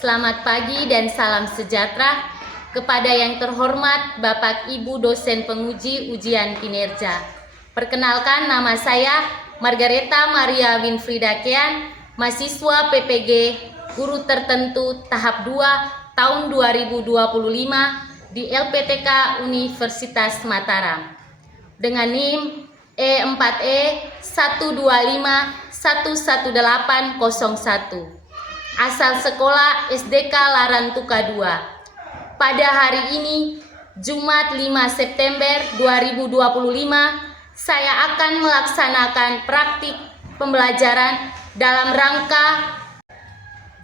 Selamat pagi dan salam sejahtera kepada yang terhormat Bapak Ibu dosen penguji ujian kinerja. Perkenalkan, nama saya Margareta Maria Winfrida Kean, mahasiswa PPG Guru Tertentu tahap 2 tahun 2025 di LPTK Universitas Mataram. Dengan NIM E4E125-11801. Asal sekolah SDK Larantuka 2. Pada hari ini, Jumat 5 September 2025, saya akan melaksanakan praktik pembelajaran dalam rangka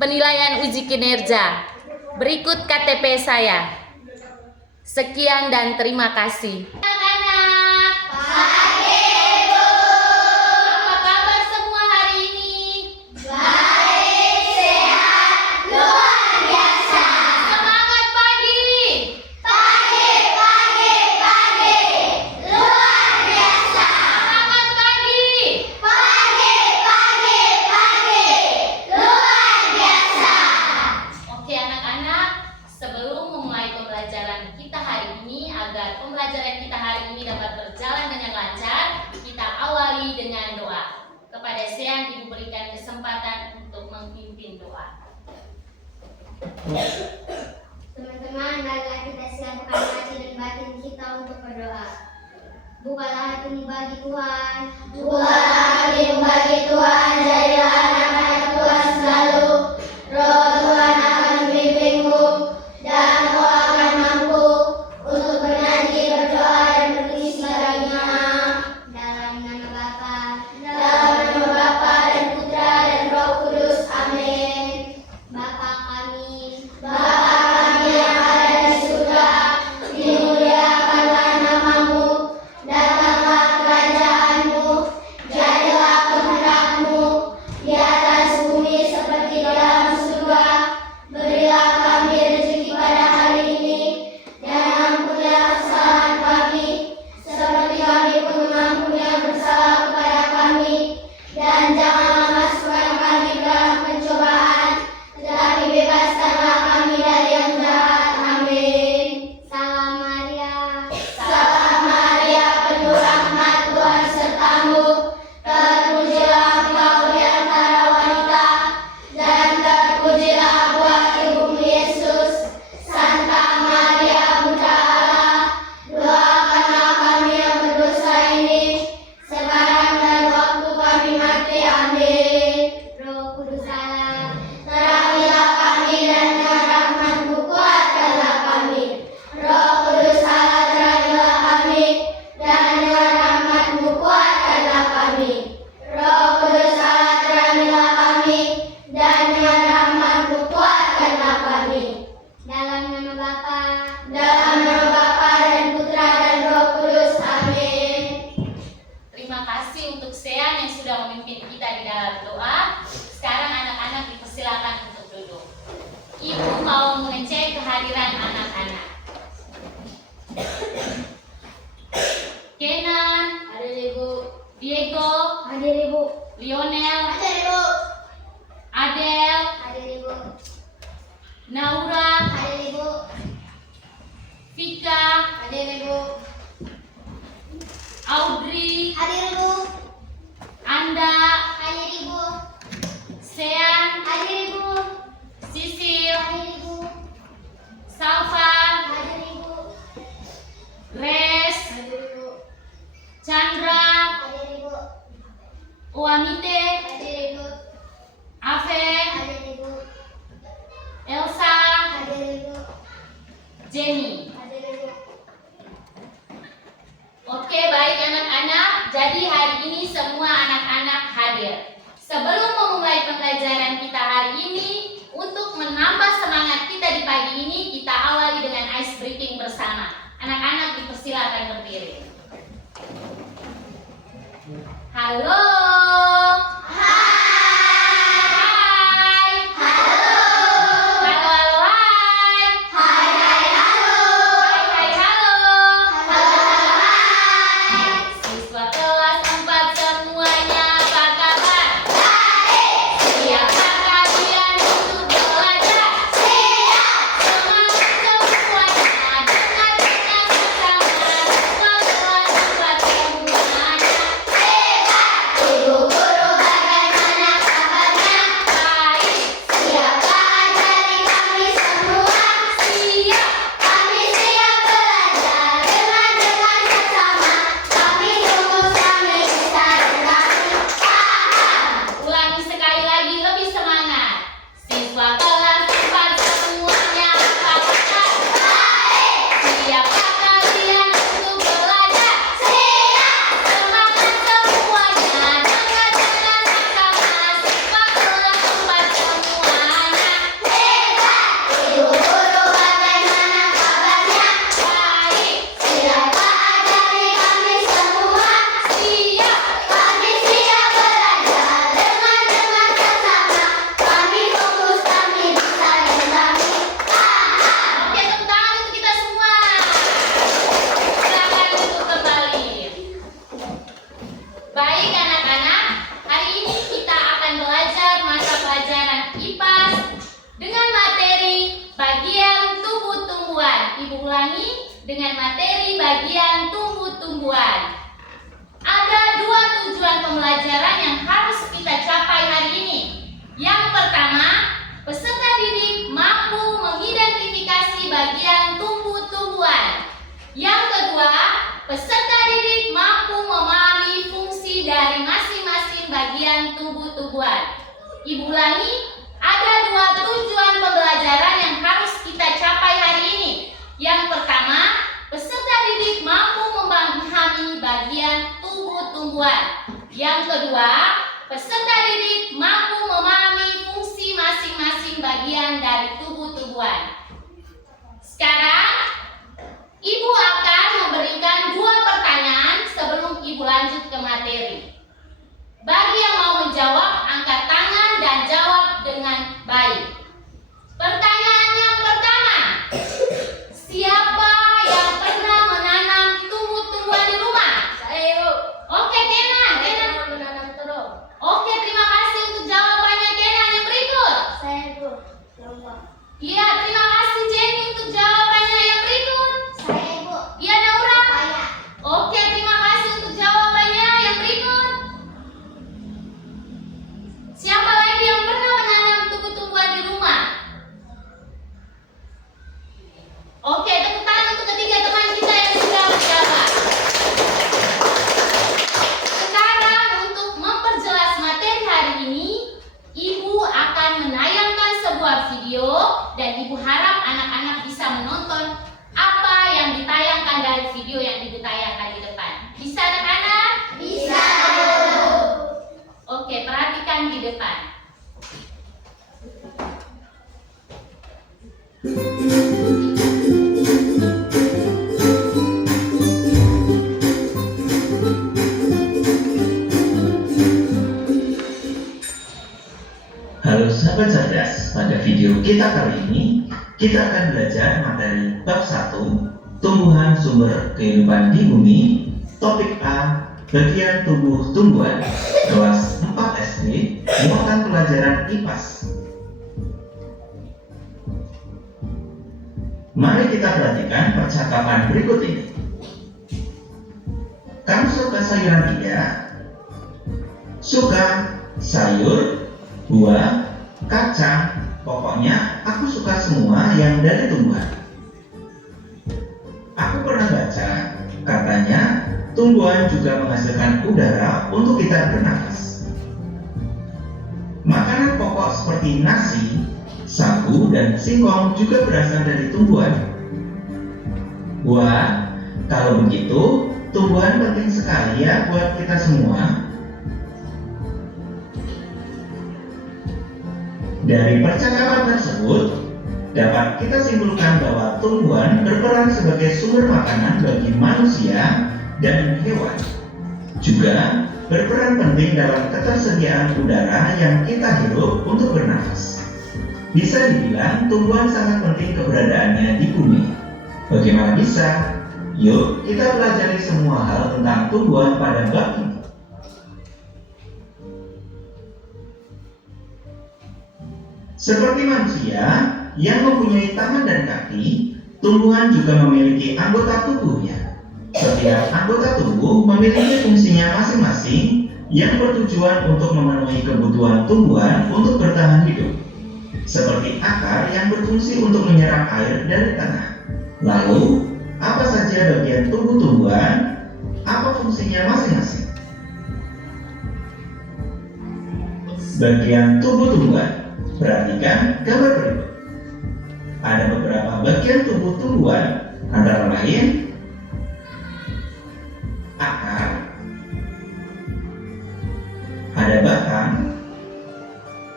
penilaian uji kinerja. Berikut KTP saya. Sekian dan terima kasih. Pembelajaran kita hari ini dapat berjalan dengan lancar, kita awali dengan doa. Kepada Sean Ibu berikan kesempatan untuk memimpin doa. Teman-teman, marilah kita siapkan hati dan batin kita untuk berdoa. Bukalah hatimu bagi Tuhan. Bukalah hatimu bagi Tuhan. Jadilah anak-anak Tuhan selalu. Roh Tuhan akan membimbingmu dan kau akan mampu untuk bernyanyi, berdoa dan berpuisi baginya. Dalam nama Bapa dan Putra dan Roh Kudus. Amin. Bapa kami yang ada di surga, dimuliakanlah namamu, datanglah kerajaanmu, jadilah kehendakmu di atas bumi seperti di dalam surga. Berilah kami rezeki pada hari ini, dan ampunilah kesalahan kami, seperti kami pun mengampuni yang bersalah kepada kami. Dan janganlah masukkan kami dalam pencobaan, tetapi bebaskanlah kami dari yang jahat. Amin. Salam Maria, penuh rahmat, Tuhan sertamu. Terpujilah engkau di antara wanita, dan terpujilah buah ibumu Yesus. Santa Maria, Bunda Allah, doakanlah kami yang berdosa ini, sekarang dan waktu kami mati. Amin. Roh Kudus Allah, terangilah kami dan dengan rahmat-Mu kuatkanlah kami. Roh Kudus Allah, terangilah kami dan dengan rahmat-Mu kuatkanlah kami. Roh Kudus Allah, terangilah kami dan dengan rahmat-Mu kuatkanlah kami. Dalam nama Bapa dan Putra dan Roh Kudus. Amin. Terima kasih untuk Sean yang sudah memimpin kita di dalam doa. Sekarang anak-anak dipersilakan untuk duduk. Ibu mau mengecek kehadiran anak-anak. Kenan, Hadir Ibu. Diego, Hadir Ibu. Lionel, Hadir Ibu. Adel, Hadir Ibu. Naura, Hadir Ibu. Vika, Hadir Ibu. Audrey, Hadir Ibu. Anda, Hadir Ibu. Sean, Hadir Ibu. Sisil, Hadir Ibu. Salva, Hadir Ibu. Grace, Hadir Ibu. Chandra, Hadir Ibu. Uamite, Hadir Ibu. Ave, Hadir Ibu. Elsa, Hadir Ibu. Jenny. Hadir Ibu. Oke, baik anak-anak. Jadi hari ini semua anak-anak hadir. Sebelum memulai pembelajaran kita hari ini, untuk menambah semangat kita di pagi ini, kita awali dengan ice breaking bersama. Anak-anak dipersilakan berdiri. Halo. Hai. Halo. Halo, halo, hai. Hai, hai, halo. Hai, hai, halo. Halo, hai. Siswa kelas 4 semuanya apa kabar? Baik. Siapkah kalian untuk belajar? ulangi dengan materi bagian tumbuh-tumbuhan. Ada dua tujuan pembelajaran yang harus kita capai hari ini. Yang pertama, peserta didik mampu mengidentifikasi bagian tumbuh-tumbuhan. Yang kedua, peserta didik mampu memahami fungsi dari masing-masing bagian tumbuh-tumbuhan. Ibu ulangi, ada dua tujuan pembelajaran yang harus kita capai hari ini. Yang pertama, peserta didik mampu memahami bagian tumbuh-tumbuhan. Yang kedua, peserta didik mampu memahami fungsi masing-masing bagian dari tumbuh-tumbuhan. Sekarang, Ibu akan memberikan dua pertanyaan sebelum Ibu lanjut ke materi. Bagi yang mau menjawab, angkat tangan dan jawab dengan baik. Pertanyaan yang pertama, siapa yang pernah menanam tumbuh-tumbuhan di rumah? Saya, Bu. Oke, Kenan. Menanam terong. Oke, terima kasih untuk jawabannya, Kenan. Yang berikut. Saya, Bu. Lompat. Iya, terima kasih Jenny untuk jawabannya. Yang berikut. Saya, Bu. Iya, Naura. Papaya. Oke, terima kasih untuk jawabannya. Yang berikut. Siapa lagi yang pernah menanam tumbuh-tumbuhan di rumah? Oke, tepuk tangan untuk ketiga teman kita yang sudah menjawab. Sekarang untuk memperjelas materi hari ini, Ibu akan menayangkan sebuah video dan Ibu harap anak-anak bisa menonton apa yang ditayangkan dari video yang Ibu tayangkan di depan. Bisa anak-anak? Bisa. Oke, perhatikan di depan. Halo sahabat cerdas, pada video kita kali ini kita akan belajar materi bab 1 tumbuhan sumber kehidupan di bumi. Topik A, bagian tumbuh-tumbuhan, kelas 4 SD, muatan pelajaran IPAS. Mari kita perhatikan percakapan berikut ini. Kamu suka sayuran tidak? Suka sayur, buah, kacang, pokoknya aku suka semua yang dari tumbuhan. Aku pernah baca, katanya tumbuhan juga menghasilkan udara untuk kita bernafas. Makanan pokok seperti nasi, sagu, dan singkong juga berasal dari tumbuhan. Wah, kalau begitu, tumbuhan penting sekali ya buat kita semua. Dari percakapan tersebut, dapat kita simpulkan bahwa tumbuhan berperan sebagai sumber makanan bagi manusia dan hewan. Juga berperan penting dalam ketersediaan udara yang kita hirup untuk bernafas. Bisa dibilang tumbuhan sangat penting keberadaannya di bumi. Bagaimana bisa? Yuk kita pelajari semua hal tentang tumbuhan pada bab ini. Seperti manusia yang mempunyai tangan dan kaki, tumbuhan juga memiliki anggota tubuhnya. Setiap anggota tubuh memiliki fungsinya masing-masing yang bertujuan untuk memenuhi kebutuhan tumbuhan untuk bertahan hidup. Seperti akar yang berfungsi untuk menyerap air dari tanah. Lalu, apa saja bagian tubuh tumbuhan? Apa fungsinya masing-masing? Bagian tubuh tumbuhan. Perhatikan gambar berikut. Ada beberapa bagian tubuh tumbuhan, antara lain akar, ada batang,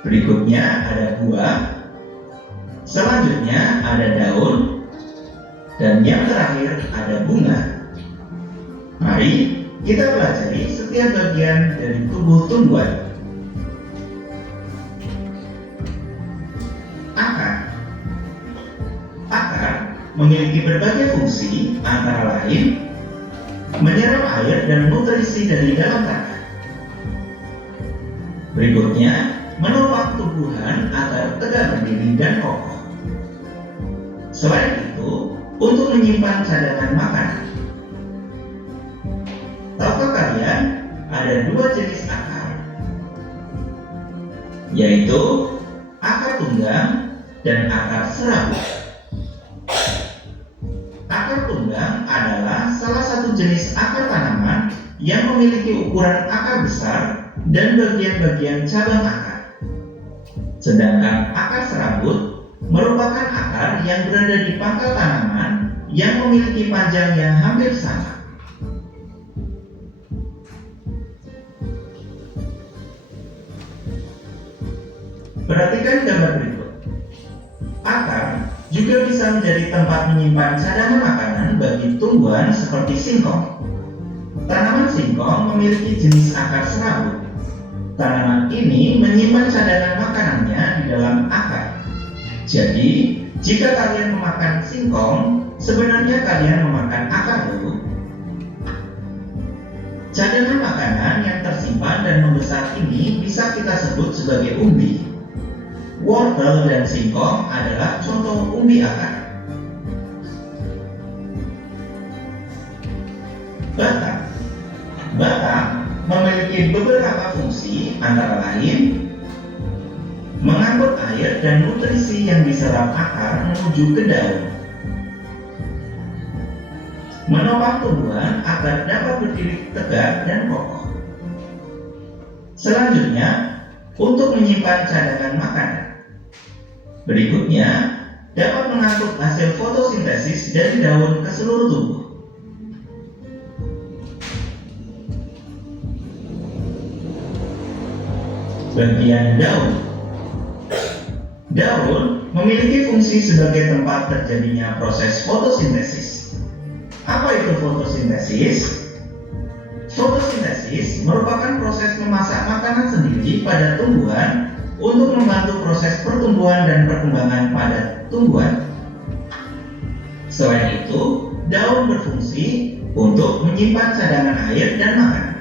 berikutnya ada buah, selanjutnya ada daun, dan yang terakhir ada bunga. Mari kita pelajari setiap bagian dari tubuh tumbuhan. Memiliki berbagai fungsi, antara lain menyerap air dan nutrisi dari dalam tanah. Berikutnya, menopang tumbuhan agar tegak berdiri dan kokoh. Selain itu, untuk menyimpan cadangan makanan. Tahukah kalian ada dua jenis akar, yaitu akar tunggang dan akar serabut. Akar tunggang adalah salah satu jenis akar tanaman yang memiliki ukuran akar besar dan bagian-bagian cabang akar. Sedangkan akar serabut merupakan akar yang berada di pangkal tanaman yang memiliki panjang yang hampir sama. Perhatikan gambar berikut. Akar juga bisa menjadi tempat menyimpan cadangan makanan bagi tumbuhan seperti singkong. Tanaman singkong memiliki jenis akar serabut. Tanaman ini menyimpan cadangan makanannya di dalam akar. Jadi, jika kalian memakan singkong, sebenarnya kalian memakan akar dulu. Cadangan makanan yang tersimpan dan membesar ini bisa kita sebut sebagai umbi. Wortel dan singkong adalah contoh umbi akar. Batang memiliki beberapa fungsi, antara lain mengangkut air dan nutrisi yang diserap akar menuju ke daun, menopang tumbuhan agar dapat berdiri tegak dan kokoh. Selanjutnya, untuk menyimpan cadangan makanan. Berikutnya, dapat mengangkut hasil fotosintesis dari daun ke seluruh tubuh. Bagian daun. Daun memiliki fungsi sebagai tempat terjadinya proses fotosintesis. Apa itu fotosintesis? Fotosintesis merupakan proses memasak makanan sendiri pada tumbuhan untuk membantu proses pertumbuhan dan perkembangan pada tumbuhan. Selain itu, daun berfungsi untuk menyimpan cadangan air dan makanan.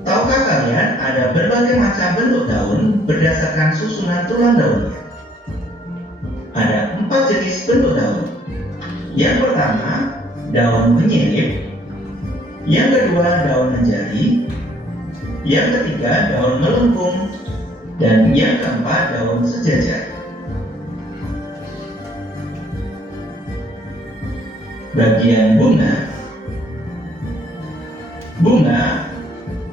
Tahukah kalian ada berbagai macam bentuk daun berdasarkan susunan tulang daunnya? Ada 4 jenis bentuk daun. Yang pertama, daun menyilip. Yang kedua, daun menjadi. Yang ketiga, daun melengkung. Dan yang keempat, daun sejajar. Bagian bunga. Bunga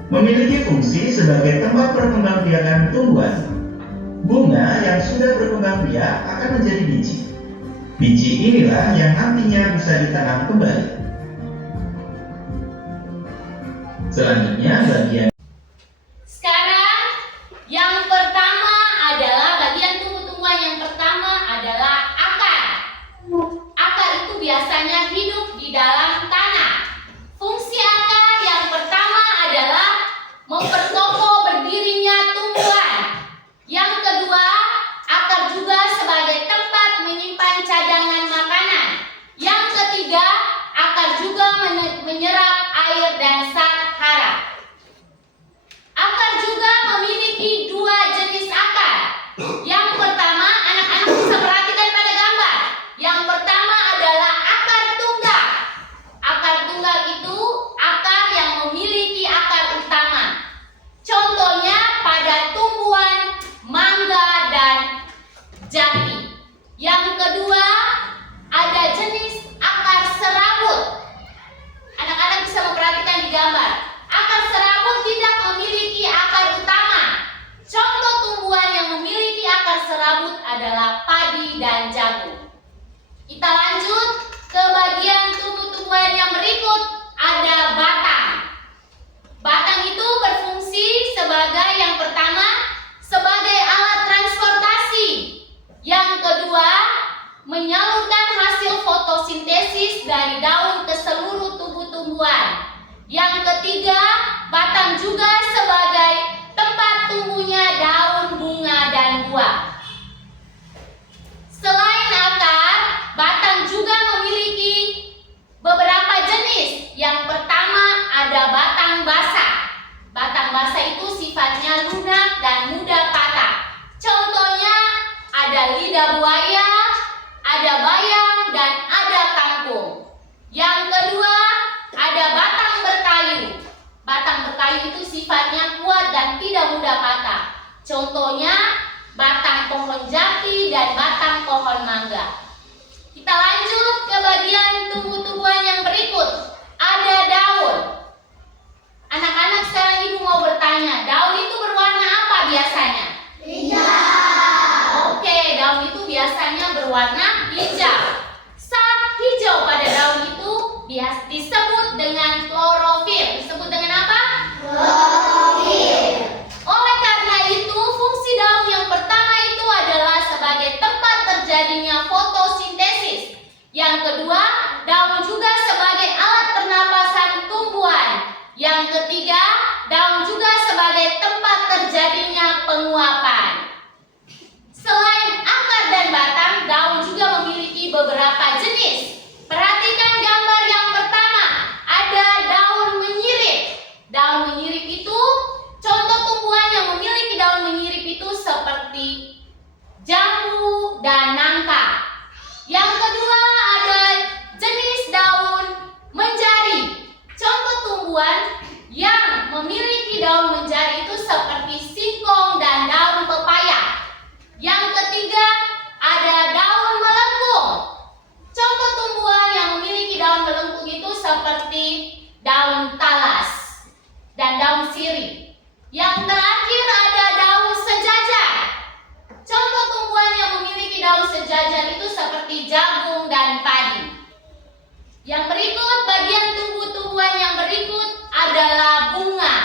memiliki fungsi sebagai tempat perkembangbiakan tumbuhan. Bunga yang sudah berkembang biak akan menjadi biji. Biji inilah yang nantinya bisa ditanam kembali. Selanjutnya bagian. Sekarang yang pertama adalah bagian tumbuh-tumbuhan yang pertama adalah akar. Akar itu biasanya hidup di dalam tanah. Fungsi akar yang pertama adalah memperkokoh berdirinya tumbuhan. Yang kedua, akar juga sebagai tempat menyimpan cadangan makanan. Yang ketiga, akar juga menyerap air dan zat hara. Akar juga memiliki 2 jenis akar. Yang pertama, anak-anak bisa perhatikan pada gambar. Yang pertama adalah akar tunggal. Akar tunggal itu akar yang memiliki akar utama. Contohnya pada tumbuhan mangga dan jati. Yang kedua, ada jenis akar serabut. Anak-anak bisa memperhatikan di gambar. Akar serabut tidak memiliki akar utama. Contoh tumbuhan yang memiliki akar serabut adalah padi dan jagung. Kita lanjut ke bagian tumbuh-tumbuhan yang berikut. Ada batang. Batang itu berfungsi sebagai yang pertama, sebagai alat transportasi. Yang kedua, menyalurkan hasil fotosintesis dari daun ke seluruh tubuh tumbuhan. Yang ketiga, batang juga sebagai tempat tumbuhnya daun, bunga, dan buah. Selain akar, batang juga memiliki beberapa jenis. Yang pertama ada batang basah. Batang basah itu sifatnya lunak dan lidah buaya, ada bayam, dan ada kangkung. Yang kedua, ada batang berkayu. Batang berkayu itu sifatnya kuat dan tidak mudah patah. Contohnya, batang pohon jati dan batang pohon mangga. Kita lanjut ke bagian tumbuh-tumbuhan yang berikut. Ada daun. Anak-anak, sekarang ibu mau bertanya, daun itu berwarna apa biasanya? Hijau. Oke, daun itu biasanya berwarna hijau. Saat hijau pada daun itu disebut dengan klorofil. Disebut dengan apa? Klorofil. Oleh karena itu, fungsi daun yang pertama itu adalah sebagai tempat terjadinya fotosintesis. Yang kedua, daun juga sebagai alat pernapasan tumbuhan. Yang ketiga, daun juga sebagai tempat terjadinya penguapan. Selain akar dan batang, daun juga memiliki beberapa jenis. Perhatikan gambar yang pertama, ada daun menyirip. Daun menyirip itu, contoh tumbuhan yang memiliki daun menyirip itu seperti jambu dan nangka. Yang kedua, ada jenis daun menjari. Contoh tumbuhan yang memiliki daun menjari itu seperti singkong dan daun pepaya. Yang ketiga, ada daun melengkung. Contoh tumbuhan yang memiliki daun melengkung itu seperti daun talas dan daun sirih. Yang terakhir, ada daun sejajar. Contoh tumbuhan yang memiliki daun sejajar itu seperti jagung dan padi. Yang berikut, bagian tumbuh-tumbuhan yang berikut adalah bunga.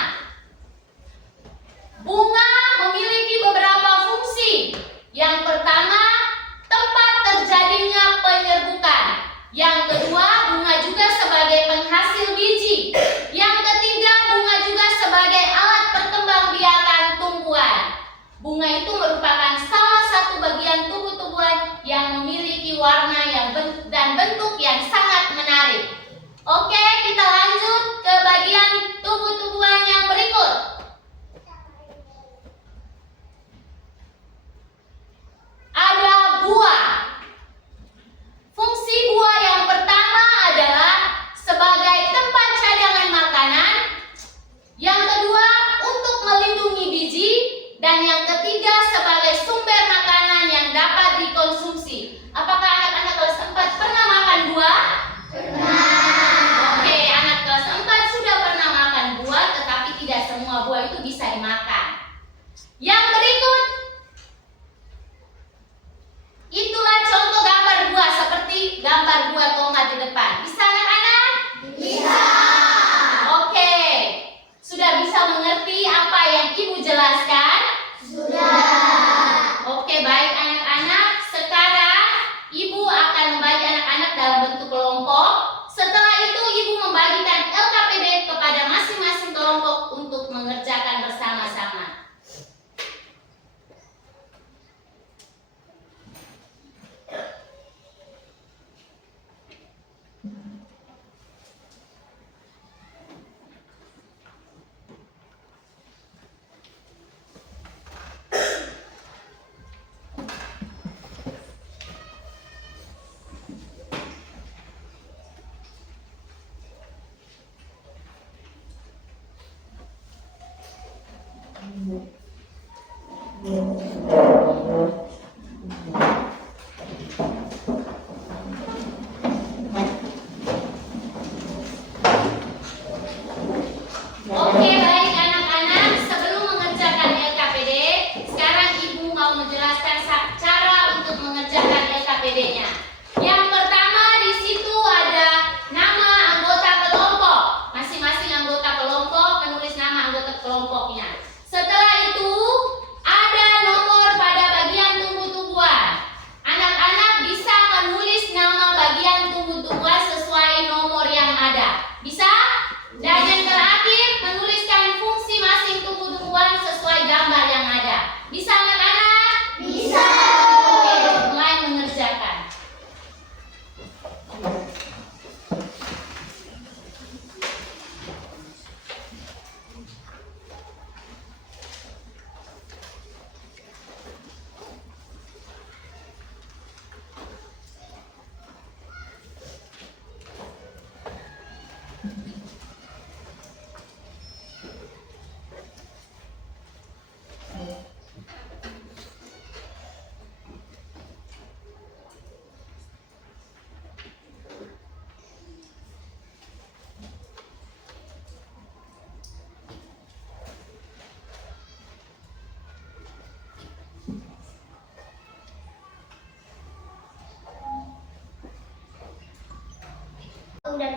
Bunga memiliki beberapa fungsi. Yang pertama, tempat terjadinya penyerbukan. Yang kedua, bunga juga sebagai penghasil biji. Yang ketiga, bunga juga sebagai alat perkembangbiakan tumbuhan. Bunga itu merupakan salah satu bagian tumbuh-tumbuhan yang memiliki warna dan bentuk yang sangat menarik. Oke, kita lanjut ke bagian tumbuh-tumbuhan yang berikut. Ada buah. Fungsi buah yang pertama adalah sebagai tempat cadangan makanan. Yang kedua, untuk melindungi biji. Dan yang ketiga, sebagai sumber makanan yang dapat dikonsumsi. Apakah anak-anak kelas 4 pernah makan buah? Pernah. Oke, anak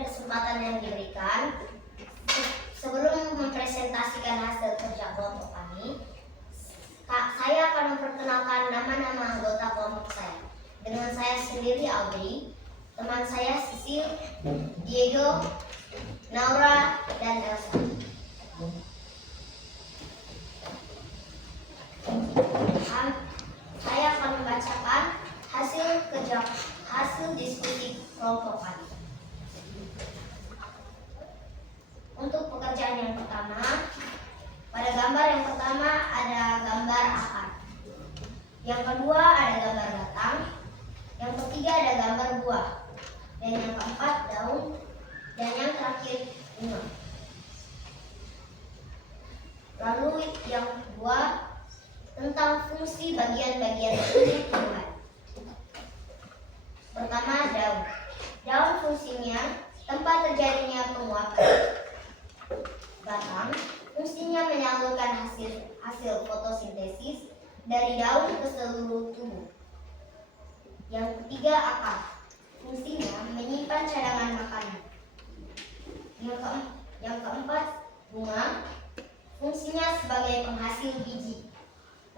kesempatan yang diberikan. Sebelum mempresentasikan hasil kerja kelompok kami, saya akan memperkenalkan nama-nama anggota kelompok saya. Dengan saya sendiri Audrey, teman saya Sisil, Diego, Naura, dan Elsa. Saya akan membacakan hasil diskusi kelompok kami. Untuk pekerjaan yang pertama, pada gambar yang pertama ada gambar akar. Yang kedua ada gambar batang. Yang ketiga ada gambar buah. Dan yang keempat daun. Dan yang terakhir bunga. Lalu yang kedua tentang fungsi bagian-bagian tubuh tumbuhan. Pertama daun. Daun fungsinya tempat terjadinya penguapan. Batang fungsinya menyalurkan hasil fotosintesis dari daun ke seluruh tubuh. Yang ketiga akar. Fungsinya menyimpan cadangan makanan. Yang keempat bunga. Fungsinya sebagai penghasil biji.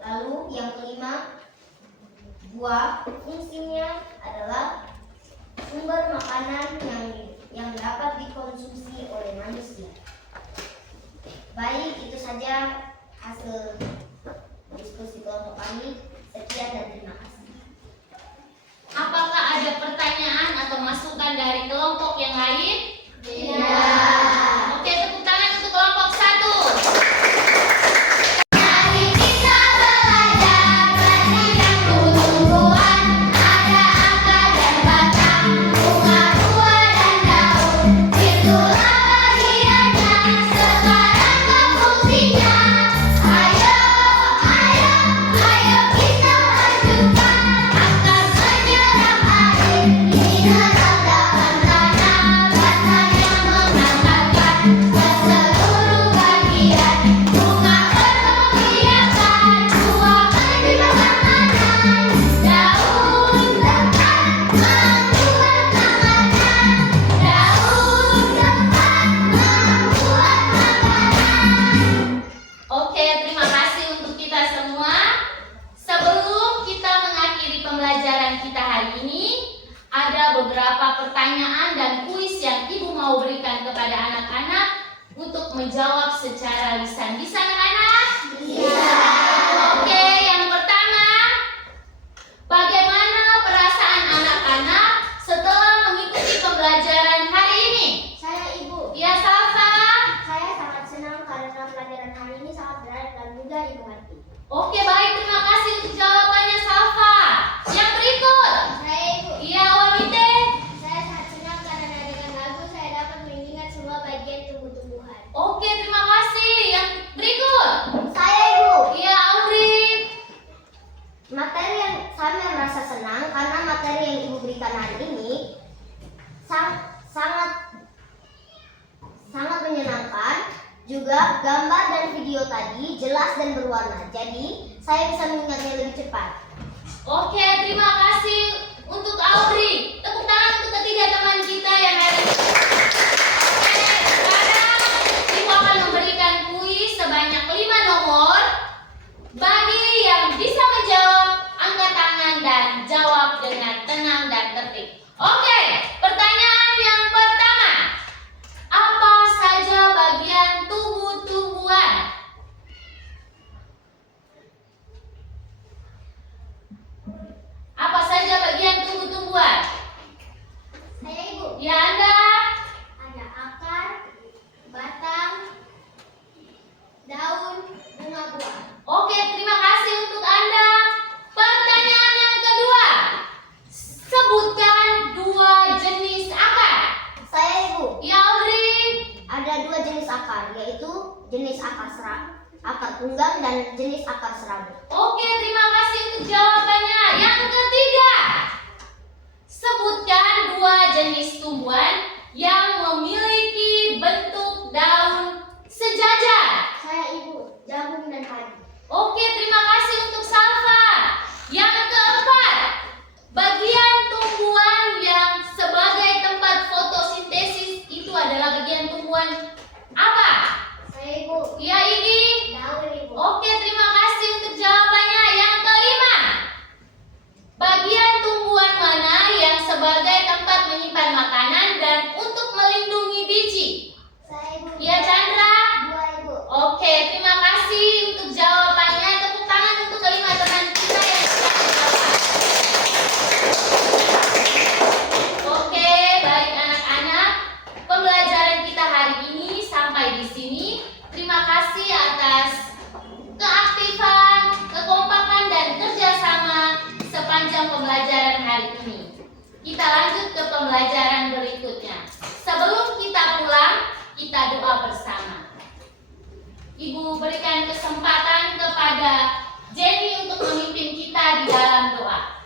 Lalu yang kelima buah. Fungsinya adalah sumber makanan yang dapat dikonsumsi oleh manusia. Baik, itu saja hasil diskusi kelompok kami. Sekian dan terima kasih. Apakah ada pertanyaan atau masukan dari kelompok yang lain? Tidak. Oke, tepuk tangan untuk kelompok 1. Mari kita belajar bidang tumbuhan, ada akar dan batang, bunga, buah dan daun. Itulah bagiannya, sekarang ke fungsinya. Ayo kita lanjutkan. Akar menyerap air, mineral dalam tanah, batang yang menghantarkan ke seluruh bagian. Bunga berpemiakan, buah menerima makanan, daun tempat membuat makanan, daun tempat membuat makanan. Oke, terima kasih untuk kita semua. Sebelum kita mengakhiri pembelajaran kita hari ini, ada beberapa pertanyaan dan kuis yang Ibu mau berikan kepada anak-anak untuk menjawab secara lisan. Bisa anak-anak? Oke, yang pertama, bagaimana perasaan anak-anak setelah mengikuti pembelajaran hari ini? Saya Ibu. Ya, Salva. Saya sangat senang karena pelajaran hari ini sangat berat dan mudah dimengerti. Oke, baik, terima kasih untuk jawabannya, Salva. Yang berikut. Saya Ibu. Iya, Wanita. Saya sangat senang karena dengan lagu saya dapat mengingat semua bagian tumbuh-tumbuhan. Oke, terima kasih. Yang berikut. Saya Ibu. Iya, Audrey. Saya merasa senang karena materi yang Ibu berikan hari ini sangat menyenangkan. Juga gambar dan video tadi jelas dan berwarna. Jadi saya bisa mengingatnya lebih cepat. Oke, terima kasih untuk Audrey. Tepuk tangan untuk ketiga teman kita yang hari ini. Oke, sekarang Ibu akan memberikan kuis sebanyak 5 nomor. Bagi yang bisa menjawab, angkat tangan dan jawab dengan tenang dan tertib. Oke, pertanyaan yang pertama. Apa saja bagian tubuh tumbuhan? Apa saja bagian tubuh tumbuhan? Saya Ibu. Ya, Anda. Ada akar, batang, daun, bunga, buah. Oke, terima kasih untuk Anda. Pertanyaan yang kedua. Sebutkan 2 jenis akar. Saya Ibu. Ya, Audrey. Ada 2 jenis akar, yaitu jenis akar tunggang dan jenis akar serabut. Oke, terima kasih untuk jawabannya. Yang ketiga. Sebutkan 2 jenis tumbuhan yang memiliki bentuk daun sejajar. Saya Ibu, jagung dan padi. Oke, terima kasih untuk Salva. Yang keempat, bagian tumbuhan yang sebagai tempat fotosintesis Ibu berikan kesempatan kepada Jenny untuk memimpin kita di dalam doa.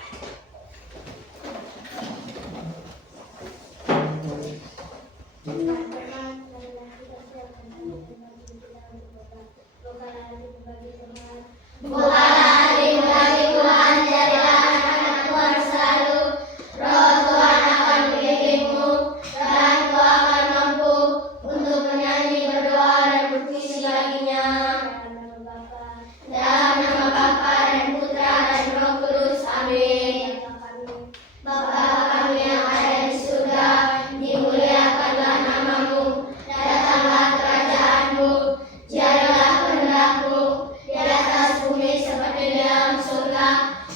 Bukalah hati bagi Tuhan, jadilah anak-anak Tuhan selalu. Roh Tuhan akan membimbingmu, dan kau akan mampu untuk menyanyi, berdoa, dan berpuisi baginya. Dalam nama Bapa dan Putra dan Roh Kudus. Amin. Bapa kami yang ada di surga, dimuliakanlah namamu, datanglah kerajaanmu, jadilah kehendak-mu di atas bumi seperti di dalam surga.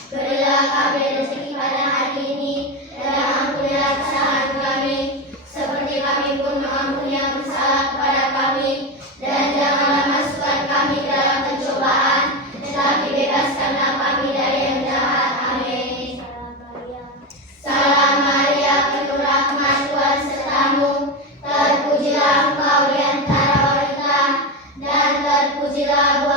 Berilah kami rezeki pada hari ini, dan ampunilah kesalahan kami, seperti kami pun mengampuni yang bersalah kepada kami. Dan janganlah masukkan kami dalam pencobaan, tetapi bebaskanlah kami dari yang jahat. Amin. Salam Maria, penuh rahmat, Tuhan sertamu. Terpujilah engkau di antara wanita, dan terpujilah